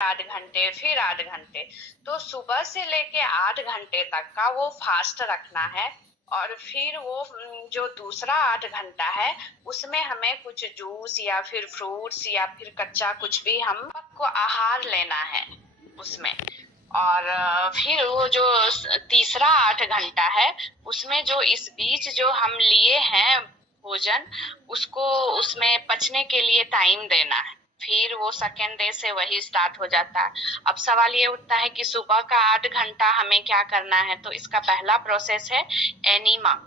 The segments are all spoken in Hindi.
8 घंटे, फिर 8 घंटे। तो सुबह से लेके 8 घंटे तक का वो फास्ट रखना है। और फिर वो जो दूसरा 8 घंटा है उसमें हमें कुछ जूस या फिर फ्रूट्स या फिर कच्चा कुछ भी हमको आहार लेना है उसमें। और फिर वो जो तीसरा 8 घंटा है उसमें जो इस बीच जो हम लिए हैं भोजन, उसको उसमें पचने के लिए टाइम देना है। फिर वो सेकेंड डे से वही स्टार्ट हो जाता है। अब सवाल ये उठता है कि सुबह का 8 घंटा हमें क्या करना है। तो इसका पहला प्रोसेस है एनीमा।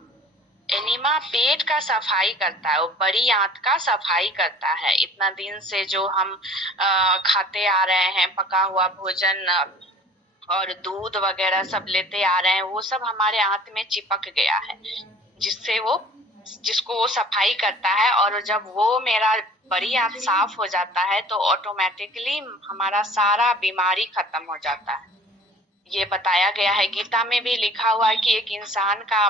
एनीमा पेट का सफाई करता है, वो बड़ी आंत का सफाई करता है। इतना दिन से जो हम खाते आ रहे हैं पका हुआ भोजन और दूध वगैरह सब लेते आ रहे हैं, वो सब हमारे आंत में चिपक गया है, जिसको वो सफाई करता है। और जब वो मेरा बड़ी आंत साफ हो जाता है तो ऑटोमेटिकली हमारा सारा बीमारी खत्म हो जाता है। ये बताया गया है, गीता में भी लिखा हुआ है कि एक इंसान का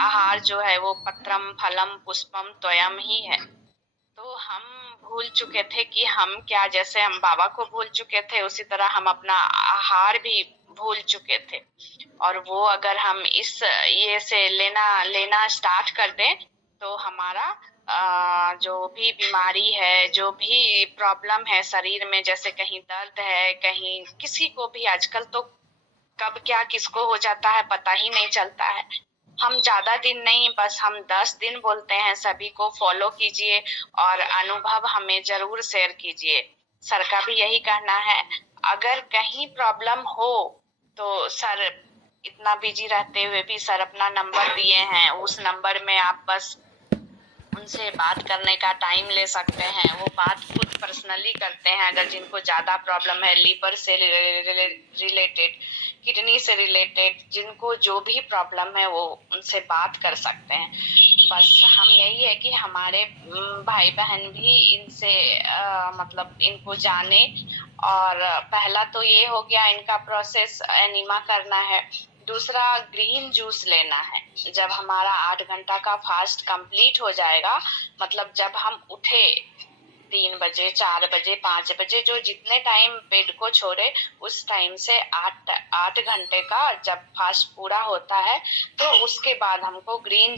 आहार जो है वो पत्रम फलम पुष्पम त्वयम ही है। तो हम भूल चुके थे कि हम क्या, जैसे हम बाबा को भूल चुके थे उसी तरह हम अपना आहार भी भूल चुके थे। और वो अगर हम इस ये से लेना स्टार्ट कर दें तो हमारा जो भी बीमारी है, जो भी प्रॉब्लम है शरीर में, जैसे कहीं दर्द है, कहीं किसी को भी आजकल तो कब क्या किसको हो जाता है पता ही नहीं चलता है। हम ज्यादा दिन नहीं, बस हम 10 दिन बोलते हैं, सभी को फॉलो कीजिए और अनुभव हमें जरूर शेयर कीजिए। सर का भी यही कहना है। अगर कहीं प्रॉब्लम हो तो सर इतना बिजी रहते हुए भी सर अपना नंबर दिए हैं, उस नंबर में आप बस उनसे बात करने का टाइम ले सकते हैं। वो बात खुद पर्सनली करते हैं। अगर जिनको ज्यादा प्रॉब्लम है लीवर से रिलेटेड, किडनी से रिलेटेड, जिनको जो भी प्रॉब्लम है वो उनसे बात कर सकते हैं। बस हम यही है कि हमारे भाई बहन भी इनसे मतलब इनको जाने। और पहला तो ये हो गया इनका प्रोसेस, एनीमा करना है। दूसरा ग्रीन जूस लेना है। जब हमारा 8 घंटा का फास्ट कंप्लीट हो जाएगा, मतलब जब हम उठे 3 बजे 4 बजे 5 बजे, जो जितने टाइम बेड को छोड़े उस टाइम से 8 घंटे का जब फास्ट पूरा होता है तो उसके बाद हमको ग्रीन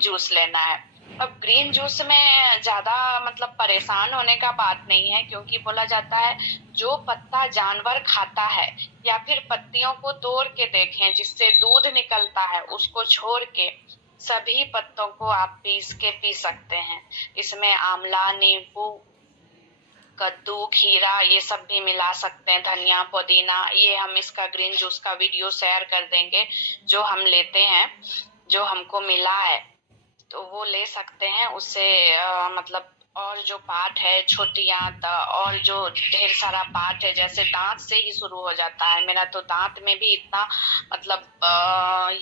जूस लेना है। अब ग्रीन जूस में ज्यादा मतलब परेशान होने का बात नहीं है, क्योंकि बोला जाता है जो पत्ता जानवर खाता है या फिर पत्तियों को तोड़ के देखें जिससे दूध निकलता है, उसको छोड़ के सभी पत्तों को आप पीस के पी सकते हैं। इसमें आंवला, नींबू, कद्दू, खीरा ये सब भी मिला सकते हैं, धनिया, पुदीना। ये हम इसका ग्रीन जूस का वीडियो शेयर कर देंगे जो हम लेते हैं, जो हमको मिला है तो वो ले सकते हैं। उससे मतलब और जो पार्ट है छोटी आंत और जो ढेर सारा पार्ट है, जैसे दांत से ही शुरू हो जाता है। मेरा तो दांत में भी इतना मतलब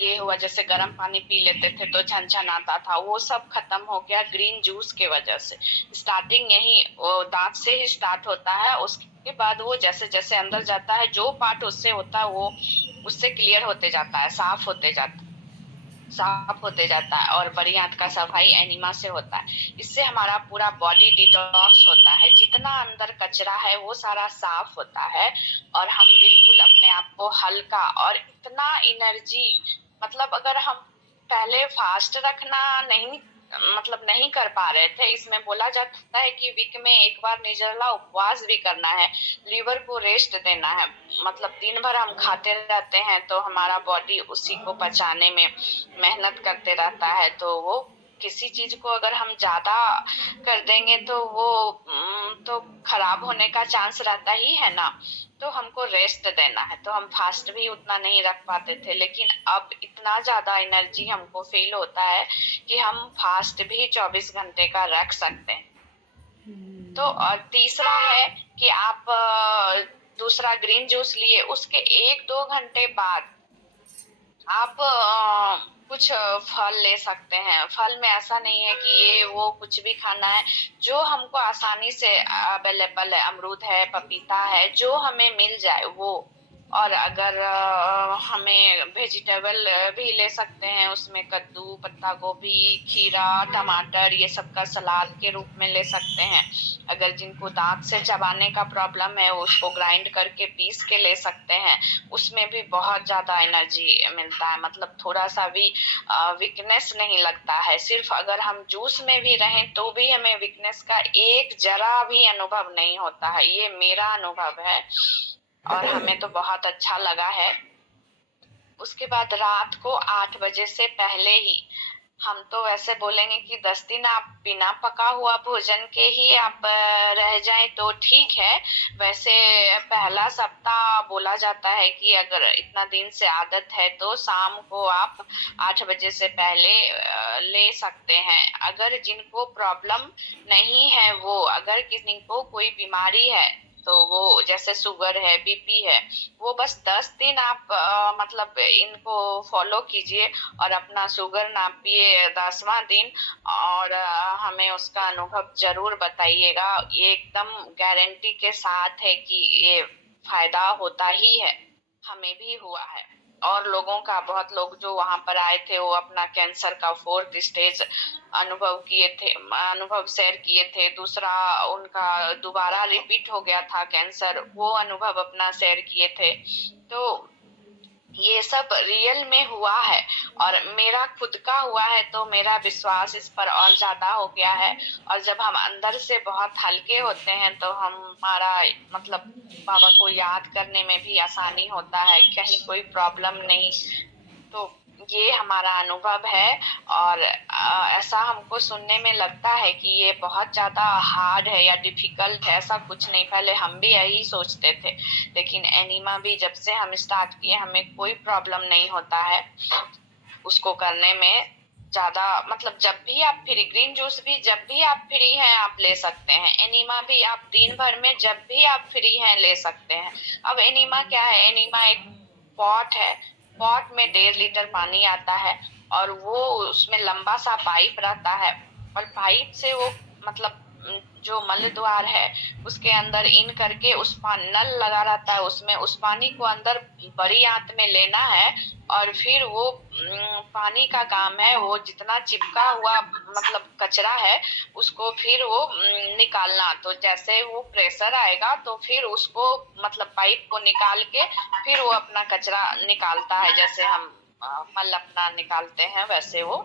ये हुआ, जैसे गर्म पानी पी लेते थे तो झनझन आता था, वो सब खत्म हो गया ग्रीन जूस के वजह से। स्टार्टिंग यही दांत से ही स्टार्ट होता है, उसके बाद वो जैसे जैसे अंदर जाता है जो पार्ट उससे होता है वो उससे क्लियर होते जाता है, साफ होते जाता है। और बड़ी आंत का सफाई एनिमा से होता है। इससे हमारा पूरा बॉडी डिटॉक्स होता है, जितना अंदर कचरा है वो सारा साफ होता है। और हम बिल्कुल अपने आप को हल्का और इतना एनर्जी, मतलब अगर हम पहले फास्ट रखना नहीं कर पा रहे थे, इसमें बोला जाता है कि वीक में एक बार निर्जला उपवास भी करना है, लीवर को रेस्ट देना है। मतलब दिन भर हम खाते रहते हैं तो हमारा बॉडी उसी को पचाने में मेहनत करते रहता है, तो वो किसी चीज को अगर हम ज्यादा कर देंगे तो वो तो खराब होने का चांस रहता ही है ना। तो हमको रेस्ट देना है, तो हम फास्ट भी उतना नहीं रख पाते थे, लेकिन अब इतना ज्यादा एनर्जी हमको फील होता है कि हम फास्ट भी 24 घंटे का रख सकते हैं। तो और तीसरा है कि आप दूसरा ग्रीन जूस लिए उसके 1-2 घंटे बाद आप कुछ फल ले सकते हैं। फल में ऐसा नहीं है कि ये वो कुछ भी खाना है, जो हमको आसानी से अवेलेबल है, अमरूद है, पपीता है, जो हमें मिल जाए वो। और अगर हमें वेजिटेबल भी ले सकते हैं, उसमें कद्दू, पत्ता गोभी, खीरा, टमाटर, ये सब का सलाद के रूप में ले सकते हैं। अगर जिनको दांत से चबाने का प्रॉब्लम है, उसको ग्राइंड करके पीस के ले सकते हैं। उसमें भी बहुत ज्यादा एनर्जी मिलता है, मतलब थोड़ा सा भी वीकनेस नहीं लगता है। सिर्फ अगर हम जूस में भी रहें तो भी हमें वीकनेस का एक जरा भी अनुभव नहीं होता है। ये मेरा अनुभव है और हमें तो बहुत अच्छा लगा है। उसके बाद रात को 8 बजे से पहले ही, हम तो वैसे बोलेंगे कि 10 दिन आप बिना पका हुआ भोजन के ही आप रह जाएं तो ठीक है। वैसे पहला सप्ताह बोला जाता है कि अगर इतना दिन से आदत है तो शाम को आप 8 बजे से पहले ले सकते हैं। अगर जिनको प्रॉब्लम नहीं है, वो अगर किसी को कोई बीमारी है तो वो जैसे शुगर है, बीपी है, वो बस 10 दिन आप मतलब इनको फॉलो कीजिए और अपना शुगर नापिए 10वां दिन, और हमें उसका अनुभव जरूर बताइएगा। ये एकदम गारंटी के साथ है कि ये फायदा होता ही है। हमें भी हुआ है और लोगों का, बहुत लोग जो वहां पर आए थे वो अपना कैंसर का 4th स्टेज अनुभव शेयर किए थे। दूसरा उनका दोबारा रिपीट हो गया था कैंसर, वो अनुभव अपना शेयर किए थे। तो ये सब रियल में हुआ है और मेरा खुद का हुआ है, तो मेरा विश्वास इस पर और ज्यादा हो गया है। और जब हम अंदर से बहुत हल्के होते हैं तो हमारा मतलब बाबा को याद करने में भी आसानी होता है, कहीं कोई प्रॉब्लम नहीं। तो ये हमारा अनुभव है। और ऐसा हमको सुनने में लगता है कि ये बहुत ज्यादा हार्ड है या डिफिकल्ट है, ऐसा कुछ नहीं। पहले हम भी यही सोचते थे, लेकिन एनिमा भी जब से हम स्टार्ट किए हमें कोई प्रॉब्लम नहीं होता है उसको करने में ज्यादा। मतलब जब भी आप फ्री, ग्रीन जूस भी जब भी आप फ्री हैं आप ले सकते हैं। एनिमा भी आप दिन भर में जब भी आप फ्री हैं ले सकते हैं। अब एनिमा क्या है, एनिमा एक पॉट है, पॉट में 1.5 लीटर पानी आता है और वो उसमें लंबा सा पाइप रहता है, और पाइप से वो मतलब जो मल द्वार है उसके अंदर इन करके उस नल लगा रहता है, उसमें उस पानी को अंदर बड़ी आंत में लेना है। और फिर वो पानी का काम है, वो जितना चिपका हुआ मतलब कचरा है उसको फिर वो निकालना। तो जैसे वो प्रेशर आएगा तो फिर उसको मतलब पाइप को निकाल के फिर वो अपना कचरा निकालता है, जैसे हम मल अपना निकालते हैं वैसे वो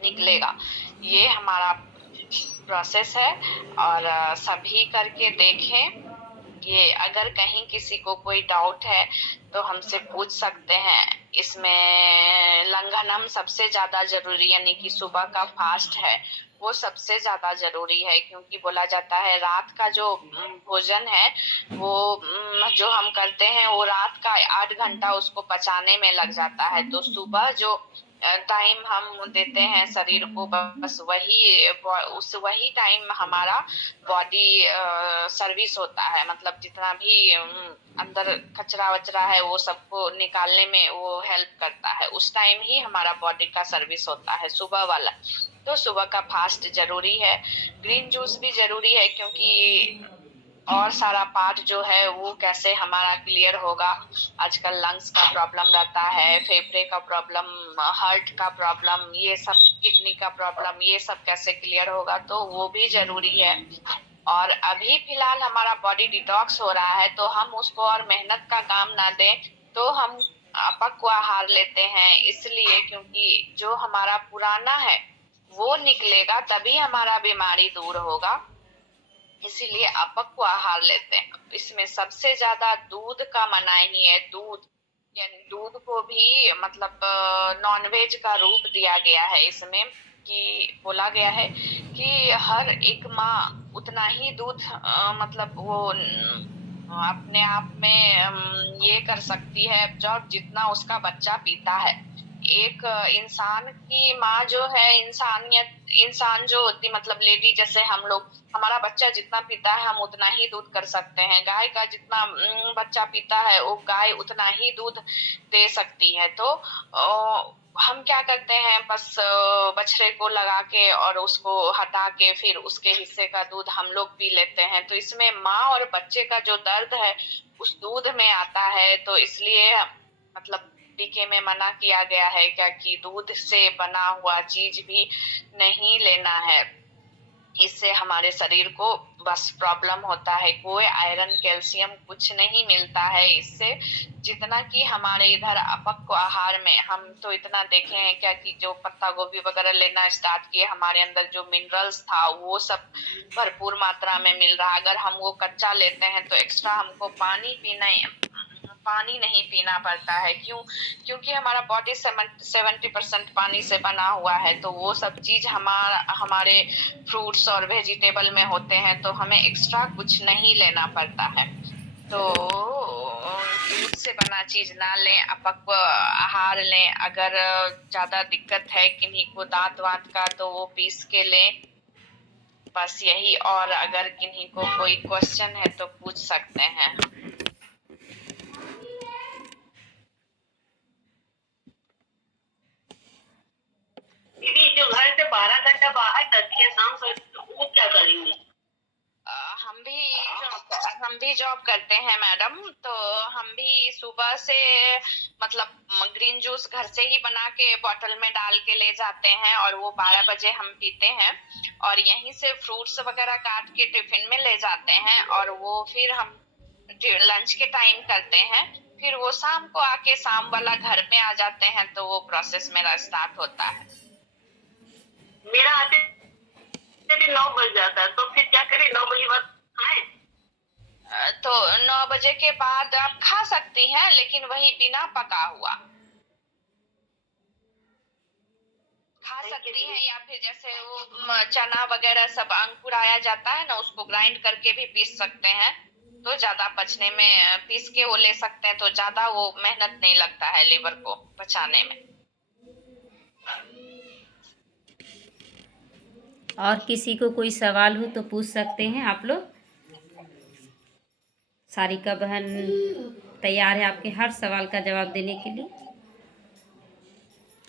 निकलेगा। ये हमारा प्रोसेस है और सभी करके देखें। ये अगर कहीं किसी को कोई डाउट है तो हमसे पूछ सकते हैं। इसमें लंघनम सबसे ज्यादा जरूरी, यानी कि सुबह का फास्ट है वो सबसे ज्यादा जरूरी है, क्योंकि बोला जाता है रात का जो भोजन है वो जो हम करते हैं वो रात का 8 घंटा उसको पचाने में लग जाता है। तो सुबह जो टाइम हम देते हैं शरीर को, बस वही टाइम हमारा बॉडी सर्विस होता है। मतलब जितना भी अंदर कचरा वचरा है वो सबको निकालने में वो हेल्प करता है, उस टाइम ही हमारा बॉडी का सर्विस होता है सुबह वाला। तो सुबह का फास्ट जरूरी है। ग्रीन जूस भी जरूरी है, क्योंकि और सारा पार्ट जो है वो कैसे हमारा क्लियर होगा। आजकल लंग्स का प्रॉब्लम रहता है, फेफड़े का प्रॉब्लम, हार्ट का प्रॉब्लम, ये सब किडनी का प्रॉब्लम, ये सब कैसे क्लियर होगा, तो वो भी जरूरी है। और अभी फिलहाल हमारा बॉडी डिटॉक्स हो रहा है तो हम उसको और मेहनत का काम ना दें, तो हम अपक्व आहार लेते हैं इसलिए क्योंकि जो हमारा पुराना है वो निकलेगा तभी हमारा बीमारी दूर होगा, इसीलिए अपक्व आहार लेते हैं। इसमें सबसे ज्यादा दूध का मनाही है। दूध यानी दूध को भी मतलब नॉनवेज का रूप दिया गया है इसमें, कि बोला गया है कि हर एक माँ उतना ही दूध मतलब वो अपने आप में ये कर सकती है जो जितना उसका बच्चा पीता है। एक इंसान की माँ जो है, इंसान जो होती मतलब लेडी, जैसे हम लोग, हमारा बच्चा जितना पीता है हम उतना ही दूध कर सकते हैं। गाय का जितना बच्चा पीता है वो गाय उतना ही दूध दे सकती है। तो हम क्या करते हैं, बस बछड़े को लगा के और उसको हटा के फिर उसके हिस्से का दूध हम लोग पी लेते हैं। तो इसमें माँ और बच्चे का जो दर्द है उस दूध में आता है, तो इसलिए मतलब पीके में मना किया गया है क्या कि दूध से बना हुआ चीज भी नहीं लेना है। इससे हमारे शरीर को बस प्रॉब्लम होता है, कोई आयरन कैल्शियम कुछ नहीं मिलता है इससे। जितना कि हमारे इधर अपक्व आहार में हम तो इतना देखे हैं क्या कि जो पत्ता गोभी वगैरह लेना स्टार्ट किए, हमारे अंदर जो मिनरल्स था वो सब भरपूर मात्रा में मिल रहा। अगर हम वो कच्चा लेते हैं तो एक्स्ट्रा हमको पानी नहीं पीना पड़ता है। क्योंकि हमारा बॉडी 70% पानी से बना हुआ है, तो वो सब चीज हमारे फ्रूट्स और वेजिटेबल में होते हैं, तो हमें एक्स्ट्रा कुछ नहीं लेना पड़ता है। तो दूध से बना चीज ना लें, अपक्व आहार लें। अगर ज्यादा दिक्कत है किन्हीं को दांत वांत का तो वो पीस के लें, बस यही। और अगर किन्हीं को कोई क्वेश्चन है तो पूछ सकते हैं। दीदी जो घर से 12 घंटा बाहर करती है शाम को, तो वो क्या करेंगे? हम भी जॉब करते हैं मैडम। तो हम भी सुबह से मतलब ग्रीन जूस घर से ही बना के बॉटल में डाल के ले जाते हैं और वो 12 बजे हम पीते हैं। और यहीं से फ्रूट्स वगैरह काट के टिफिन में ले जाते हैं और वो फिर हम लंच के टाइम करते हैं। फिर वो शाम को आके शाम वाला घर में आ जाते हैं, तो वो प्रोसेस मेरा स्टार्ट होता है। मेरा आते 9 बज जाता है, तो फिर क्या करें? 9 बजे बाद खाएं? तो 9 बजे के बाद आप खा सकती हैं, लेकिन वही बिना पका हुआ खा सकती हैं। या फिर जैसे वो चना वगैरह सब अंकुराया जाता है ना, उसको ग्राइंड करके भी पीस सकते हैं, तो ज्यादा पचने में पीस के वो ले सकते हैं, तो ज्यादा वो मेहनत नहीं लगता है लीवर को पचाने में। और किसी को कोई सवाल हो तो पूछ सकते हैं आप लोग। सारिका बहन तैयार है आपके हर सवाल का जवाब देने के लिए।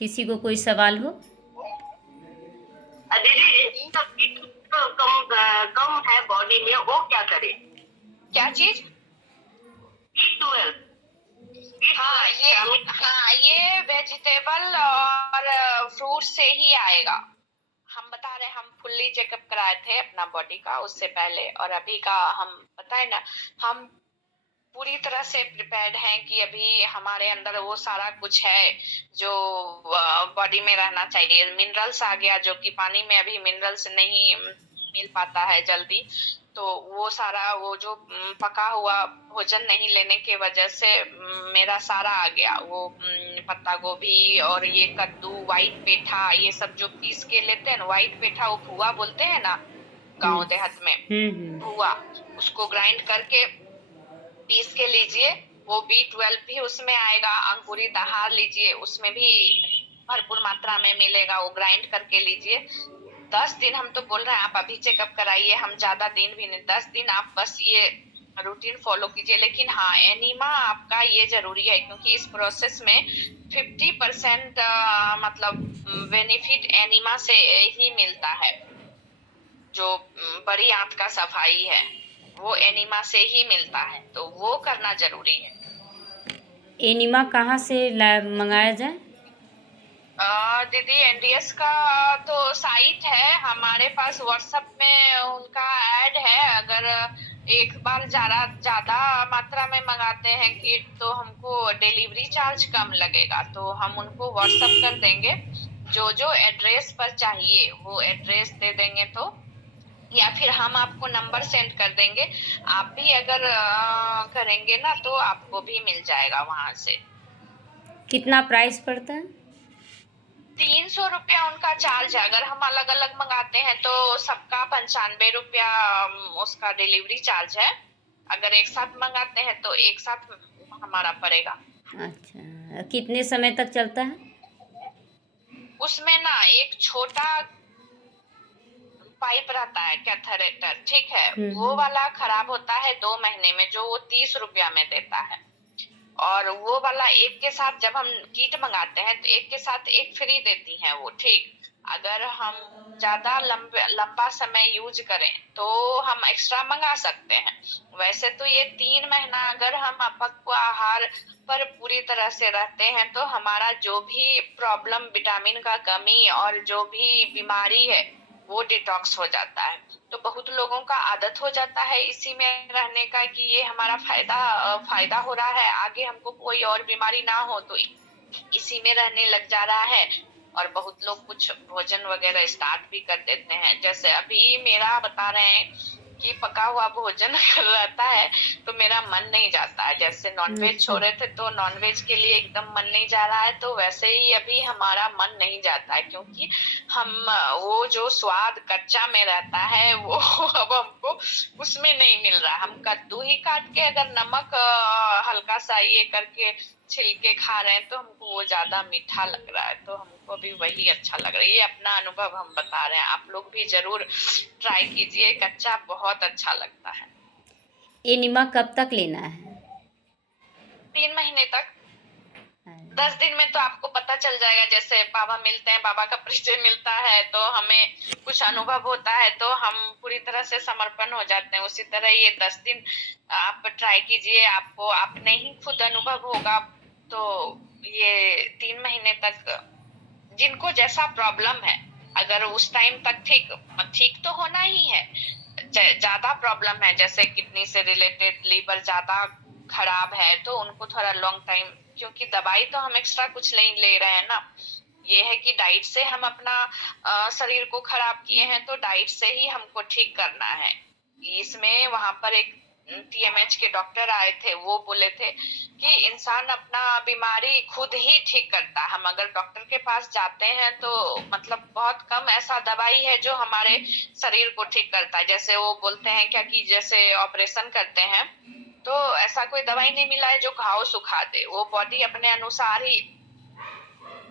किसी को कोई सवाल हो? दीदी इसका पीठ कम है बॉडी में, वो क्या करे? क्या चीज? B12। ये वेजिटेबल और फ्रूट से ही आएगा। हम बता रहे हैं, हम फुल्ली चेकअप कराए थे अपना बॉडी का उससे पहले, और अभी का हम बताए ना, हम पूरी तरह से प्रिपेयर्ड हैं कि अभी हमारे अंदर वो सारा कुछ है जो बॉडी में रहना चाहिए। मिनरल्स आ गया, जो कि पानी में अभी मिनरल्स नहीं मिल पाता है जल्दी। तो वो सारा वो जो पका हुआ भोजन नहीं लेने के वजह से मेरा सारा आ गया। वो पत्ता गोभी और ये कद्दू, व्हाइट पेठा, ये सब जो पीस के लेते हैं ना, व्हाइट पेठा वो भुआ बोलते हैं ना गाँव देहात में, भुआ, उसको ग्राइंड करके पीस के लीजिए। वो B12 भी उसमें आएगा। अंकुरित आहार लीजिए, उसमें भी भरपूर मात्रा में मिलेगा, वो ग्राइंड करके लीजिए। 10 दिन हम तो बोल रहे हैं, आप अभी चेकअप कराइए, हम ज्यादा दिन भी नहीं, 10 दिन आप बस ये रूटीन फॉलो कीजिए। लेकिन हाँ, एनीमा आपका ये जरूरी है, क्योंकि इस प्रोसेस में 50% मतलब बेनिफिट एनीमा से ही मिलता है। जो बड़ी आंत का सफाई है वो एनीमा से ही मिलता है, तो वो करना जरूरी है। एनिमा कहाँ से मंगाया जाए? दीदी एनडीएस का तो साइट है हमारे पास, व्हाट्सएप में उनका ऐड है। अगर एक बार ज्यादा मात्रा में मंगाते हैं किट, तो हमको डिलीवरी चार्ज कम लगेगा, तो हम उनको व्हाट्सएप कर देंगे। जो जो एड्रेस पर चाहिए वो एड्रेस दे देंगे, तो या फिर हम आपको नंबर सेंड कर देंगे। आप भी अगर करेंगे ना तो आपको भी मिल जाएगा वहां से। कितना प्राइस पड़ता है? 300 रुपया उनका चार्ज है। अगर हम अलग अलग मंगाते हैं तो सबका 95 रुपया उसका डिलीवरी चार्ज है। अगर एक साथ मंगाते हैं तो एक साथ हमारा पड़ेगा। अच्छा, कितने समय तक चलता है? उसमें ना एक छोटा पाइप रहता है कैथरेटर, ठीक है, वो वाला खराब होता है 2 महीने में, जो वो 30 रुपया में देता है। और वो वाला एक के साथ जब हम किट मंगाते हैं तो एक के साथ एक फ्री देती हैं वो, ठीक। अगर हम ज्यादा लंबा समय यूज करें तो हम एक्स्ट्रा मंगा सकते हैं। वैसे तो ये 3 महीना अगर हम अपक्व आहार पर पूरी तरह से रहते हैं तो हमारा जो भी प्रॉब्लम, विटामिन का कमी और जो भी बीमारी है वो डिटॉक्स हो जाता है। तो बहुत लोगों का आदत हो जाता है इसी में रहने का कि ये हमारा फायदा हो रहा है, आगे हमको कोई और बीमारी ना हो तो इसी में रहने लग जा रहा है। और बहुत लोग कुछ भोजन वगैरह स्टार्ट भी कर देते हैं, जैसे अभी मेरा बता रहे हैं कि पका हुआ भोजन रहता है तो मेरा मन नहीं जाता है। जैसे नॉनवेज अच्छा। छोड़े थे तो नॉनवेज के लिए एकदम मन नहीं जा रहा है, तो वैसे ही अभी हमारा मन नहीं जाता है, क्योंकि हम वो जो स्वाद कच्चा में रहता है वो अब हमको उसमें नहीं मिल रहा। हम कद्दू ही काट के अगर नमक हल्का सा ये करके छिलके खा रहे हैं तो हमको वो ज्यादा मीठा लग रहा है, तो हमको भी वही अच्छा लग रहा है। ये अपना अनुभव हम बता रहे हैं, आप लोग भी जरूर ट्राई कीजिए, कच्चा बहुत अच्छा लगता है। ये नमक कब तक लेना है? 3 महीने तक। 10 दिन में तो आपको पता चल जाएगा, जैसे बाबा मिलते हैं, बाबा का परिचय मिलता है तो हमें कुछ अनुभव होता है तो हम पूरी तरह से समर्पण हो जाते हैं। उसी तरह ये 10 दिन आप ट्राई कीजिए, आपको आपने ही खुद अनुभव होगा। तो ये 3 महीने तक जिनको जैसा प्रॉब्लम है, अगर उस टाइम तक ठीक तो होना ही है। ज्यादा प्रॉब्लम है जैसे किडनी से रिलेटेड, लीवर ज्यादा खराब है तो उनको थोड़ा लॉन्ग टाइम, क्योंकि दवाई तो हम एक्स्ट्रा कुछ नहीं ले रहे हैं ना। ये है कि डाइट से हम अपना शरीर को खराब किए हैं तो डाइट से ही हमको ठीक करना है। इसमें वहां पर एक TMH के डॉक्टर आए थे, वो बोले थे कि इंसान अपना बीमारी खुद ही ठीक करता है। हम अगर डॉक्टर के पास जाते हैं तो मतलब बहुत कम ऐसा दवाई है जो हमारे शरीर को ठीक करता है। जैसे वो बोलते हैं क्या कि जैसे ऑपरेशन करते हैं तो ऐसा कोई दवाई नहीं मिला है जो घाव सुखा दे, वो बॉडी अपने अनुसार ही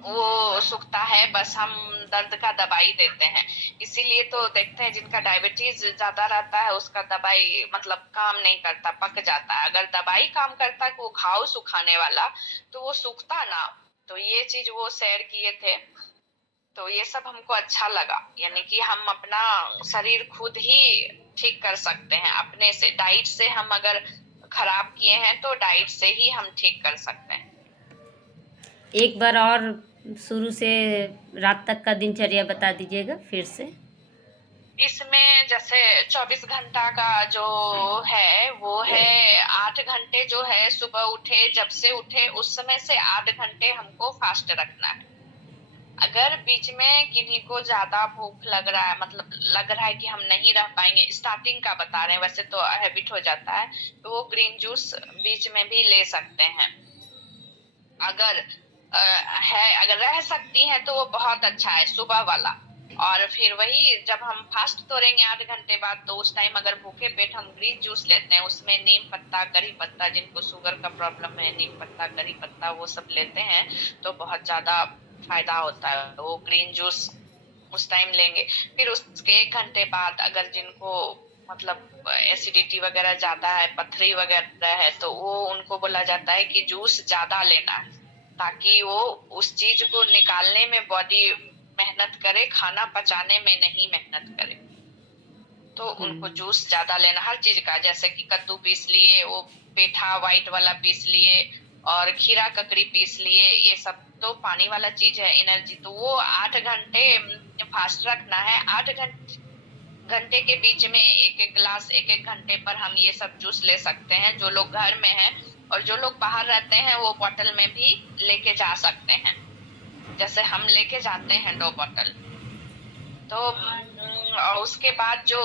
वो सूखता है, बस हम दर्द का दवाई देते हैं। इसीलिए तो देखते हैं जिनका डायबिटीज ज्यादा रहता है उसका दवाई मतलब काम नहीं करता, पक जाता है। अगर दवाई काम करता है वो घाव सुखाने वाला तो वो सूखता ना। तो ये चीज वो शेयर किए थे, तो ये सब हमको अच्छा लगा, यानी कि हम अपना शरीर खुद ही ठीक कर सकते हैं अपने से। डाइट से हम अगर खराब किए हैं तो डाइट से ही हम ठीक कर सकते हैं। एक बार और शुरू से रात तक का दिनचर्या बता दीजिएगा फिर से। इसमें जैसे 24 घंटा का जो है वो है 8 घंटे जो है सुबह उठे, जब से उठे उस समय से 8 घंटे हमको फास्ट रखना है। अगर बीच में किन्हीं को ज्यादा भूख लग रहा है, मतलब लग रहा है कि हम नहीं रह पाएंगे, स्टार्टिंग का बता रहे हैं, वैसे तो हैबिट हो जाता है, तो वो ग्रीन जूस बीच में भी ले सकते हैं। अगर अगर रह सकती हैं तो वो बहुत अच्छा है सुबह वाला। और फिर वही जब हम फास्ट तोड़ेंगे 8 घंटे बाद तो उस टाइम अगर भूखे पेट हम ग्रीन जूस लेते हैं, उसमें नीम पत्ता, करी पत्ता, जिनको शुगर का प्रॉब्लम है नीम पत्ता, करी पत्ता वो सब लेते हैं तो बहुत ज्यादा फायदा होता है। वो ग्रीन जूस उस टाइम लेंगे। फिर उसके 1 घंटे बाद अगर जिनको मतलब एसिडिटी वगैरह ज्यादा है, पथरी वगैरह है, तो वो उनको बोला जाता है कि जूस ज्यादा लेना है, ताकि वो उस चीज को निकालने में बॉडी मेहनत करे, खाना पचाने में नहीं मेहनत करे। तो उनको जूस ज्यादा लेना हर चीज का, जैसे कि कद्दू पीस लिए, वो पेठा व्हाइट वाला पीस लिए और खीरा ककड़ी पीस लिए, ये सब तो पानी वाला चीज है, एनर्जी। तो वो 8 घंटे फास्ट रखना है। 8 घंटे के बीच में एक एक गिलास एक एक घंटे पर हम ये सब जूस ले सकते हैं, जो लोग घर में हैं। और जो लोग बाहर रहते हैं वो बोतल में भी लेके जा सकते हैं, जैसे हम लेके जाते हैं 2 बोतल। तो और उसके बाद जो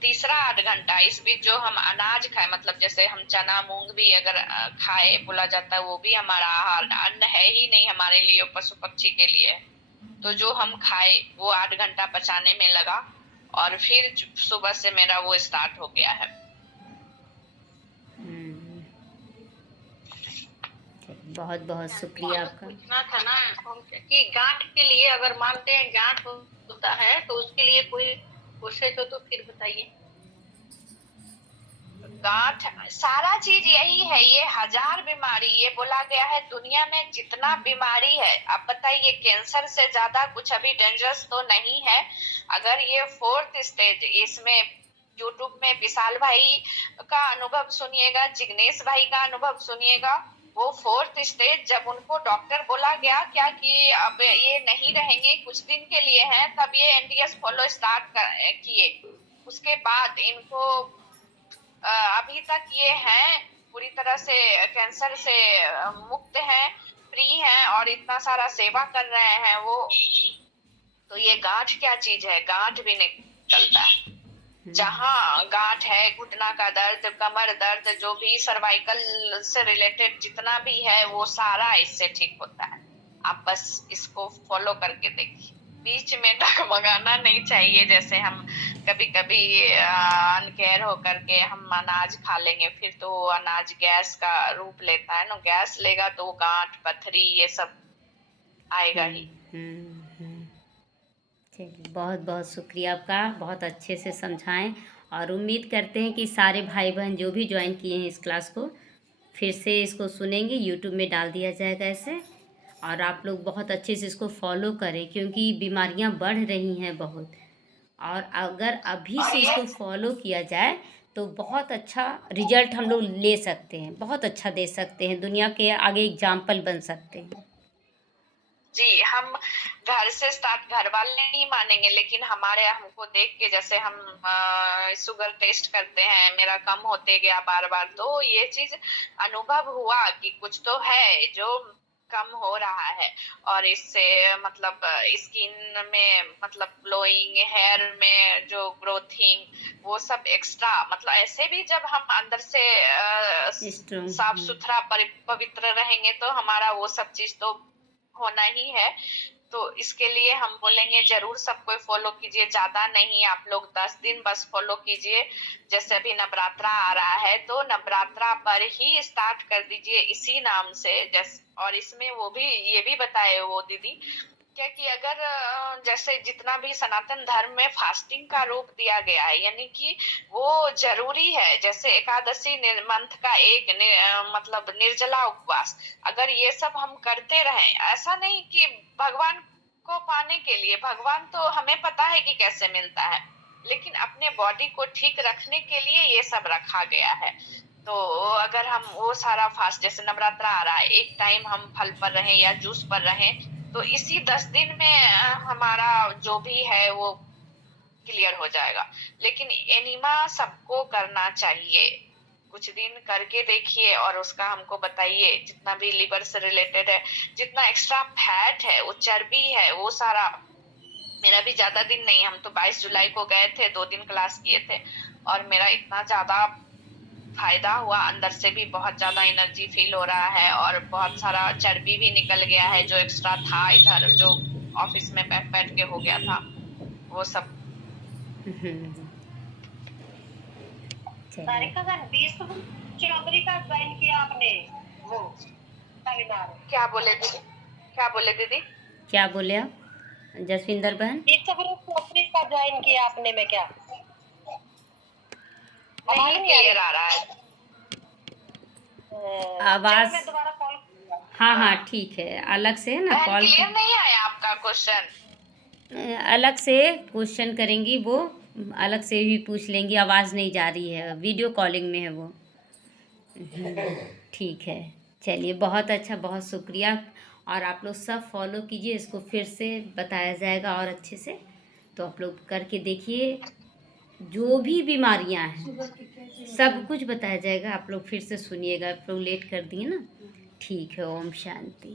तीसरा 8 घंटा, इस बीच जो हम अनाज खाए, मतलब जैसे हम चना मूंग भी अगर खाए, बोला जाता है वो भी हमारा आहार, अन्न है ही नहीं हमारे लिए, पशु पक्षी के लिए। तो जो हम खाए वो 8 घंटा पचाने में लगा और फिर सुबह से मेरा वो स्टार्ट हो गया है। बहुत बहुत शुक्रिया आपका। पूछना था ना कि गांठ के लिए अगर मानते हैं गांठ होता है तो उसके लिए कोई प्रोसेस हो तो फिर बताइए। गांठ, सारा चीज यही है। ये 1000 बीमारी, ये बोला गया है दुनिया में जितना बीमारी है, आप बताइए कैंसर से ज्यादा कुछ अभी डेंजरस तो नहीं है। अगर ये 4th स्टेज, इसमें यूट्यूब में विशाल भाई का अनुभव सुनिएगा, जिग्नेश भाई का अनुभव सुनिएगा। वो 4th स्टेज, जब उनको डॉक्टर बोला गया क्या कि अब ये नहीं रहेंगे, कुछ दिन के लिए हैं, तब ये एनडीएस फॉलो स्टार्ट किए। उसके बाद इनको अभी तक ये हैं पूरी तरह से कैंसर से मुक्त हैं, फ्री हैं, और इतना सारा सेवा कर रहे हैं वो। तो ये गांठ क्या चीज है, गांठ भी निकलता है। जहाँ गांठ है, घुटना का दर्द, कमर दर्द, जो भी सर्वाइकल से रिलेटेड जितना भी है, वो सारा इससे ठीक होता है। आप बस इसको फॉलो करके देखिए। बीच में डगमगाना नहीं चाहिए, जैसे हम कभी कभी अनकेयर होकर के हम अनाज खा लेंगे, फिर तो वो अनाज गैस का रूप लेता है ना, गैस लेगा तो वो गांठ, पथरी, ये सब आएगा ही। चलिए, बहुत बहुत शुक्रिया आपका, बहुत अच्छे से समझाएं, और उम्मीद करते हैं कि सारे भाई बहन जो भी ज्वाइन किए हैं इस क्लास को फिर से इसको सुनेंगे, यूट्यूब में डाल दिया जाएगा ऐसे, और आप लोग बहुत अच्छे से इसको फॉलो करें, क्योंकि बीमारियां बढ़ रही हैं बहुत, और अगर अभी से इसको फॉलो किया जाए तो बहुत अच्छा रिजल्ट हम लोग ले सकते हैं, बहुत अच्छा दे सकते हैं, दुनिया के आगे एग्जाम्पल बन सकते हैं। जी, हम घर से स्टार्ट, घर वाले नहीं मानेंगे, लेकिन हमारे, हमको देख के, जैसे हम शुगर टेस्ट करते हैं, मेरा कम होते गया बार बार, तो ये चीज अनुभव हुआ कि कुछ तो है जो कम हो रहा है, और इससे मतलब स्किन में मतलब ग्लोइंग, हेयर में जो ग्रोथिंग, वो सब एक्स्ट्रा, मतलब ऐसे भी जब हम अंदर से साफ सुथरा पवित्र रहेंगे तो हमारा वो सब चीज तो होना ही है। तो इसके लिए हम बोलेंगे जरूर सब कोई फॉलो कीजिए, ज्यादा नहीं, आप लोग 10 दिन बस फॉलो कीजिए। जैसे अभी नवरात्रा आ रहा है तो नवरात्रा पर ही स्टार्ट कर दीजिए इसी नाम से। जैसे, और इसमें वो भी, ये भी बताए वो दीदी क्या कि अगर जैसे जितना भी सनातन धर्म में फास्टिंग का रूप दिया गया है, यानी कि वो जरूरी है। जैसे एकादशी मंथ का एक मतलब निर्जला उपवास, अगर ये सब हम करते रहें, ऐसा नहीं कि भगवान को पाने के लिए, भगवान तो हमें पता है कि कैसे मिलता है, लेकिन अपने बॉडी को ठीक रखने के लिए ये सब रखा गया है। तो अगर हम वो सारा फास्ट, जैसे नवरात्रा आ रहा है, एक टाइम हम फल पर रहें या जूस पर रहें, तो इसी 10 दिन में हमारा जो भी है वो क्लियर हो जाएगा। लेकिन एनिमा सबको करना चाहिए, कुछ दिन करके देखिए और उसका हमको बताइए। जितना भी लिवर से रिलेटेड है, जितना एक्स्ट्रा फैट है, वो चर्बी है, वो सारा, मेरा भी ज्यादा दिन नहीं, हम तो 22 जुलाई को गए थे, 2 दिन क्लास किए थे, और मेरा इतना ज्यादा फायदा हुआ, अंदर से भी बहुत ज्यादा एनर्जी फील हो रहा है, और बहुत सारा चर्बी भी निकल गया है जो एक्स्ट्रा था इधर, जो ऑफिस में बैठ बैठ के हो गया था, वो सब। सारिका का 20 जनवरी का ज्वाइन किया आपने, वो सेमिनार। क्या बोले दीदी, क्या बोले दीदी? क्या बोले आप जसविंदर बहन? 20 जनवरी का ज्वाइन किया आपने, में क्या नहीं क्लियर आ रहा है आवाज? मैं दोबारा कॉल, हाँ हाँ ठीक है, अलग से है ना कॉल, क्लियर नहीं आया आपका क्वेश्चन? अलग से क्वेश्चन करेंगी, वो अलग से भी पूछ लेंगी, आवाज़ नहीं जा रही है, वीडियो कॉलिंग में है वो। ठीक है, चलिए, बहुत अच्छा, बहुत शुक्रिया, और आप लोग सब फॉलो कीजिए, इसको फिर से बताया जाएगा और अच्छे से, तो आप लोग करके देखिए, जो भी बीमारियां हैं सब कुछ बताया जाएगा, आप लोग फिर से सुनिएगा, आप लोग लेट कर दिए ना। ठीक है, ओम शांति।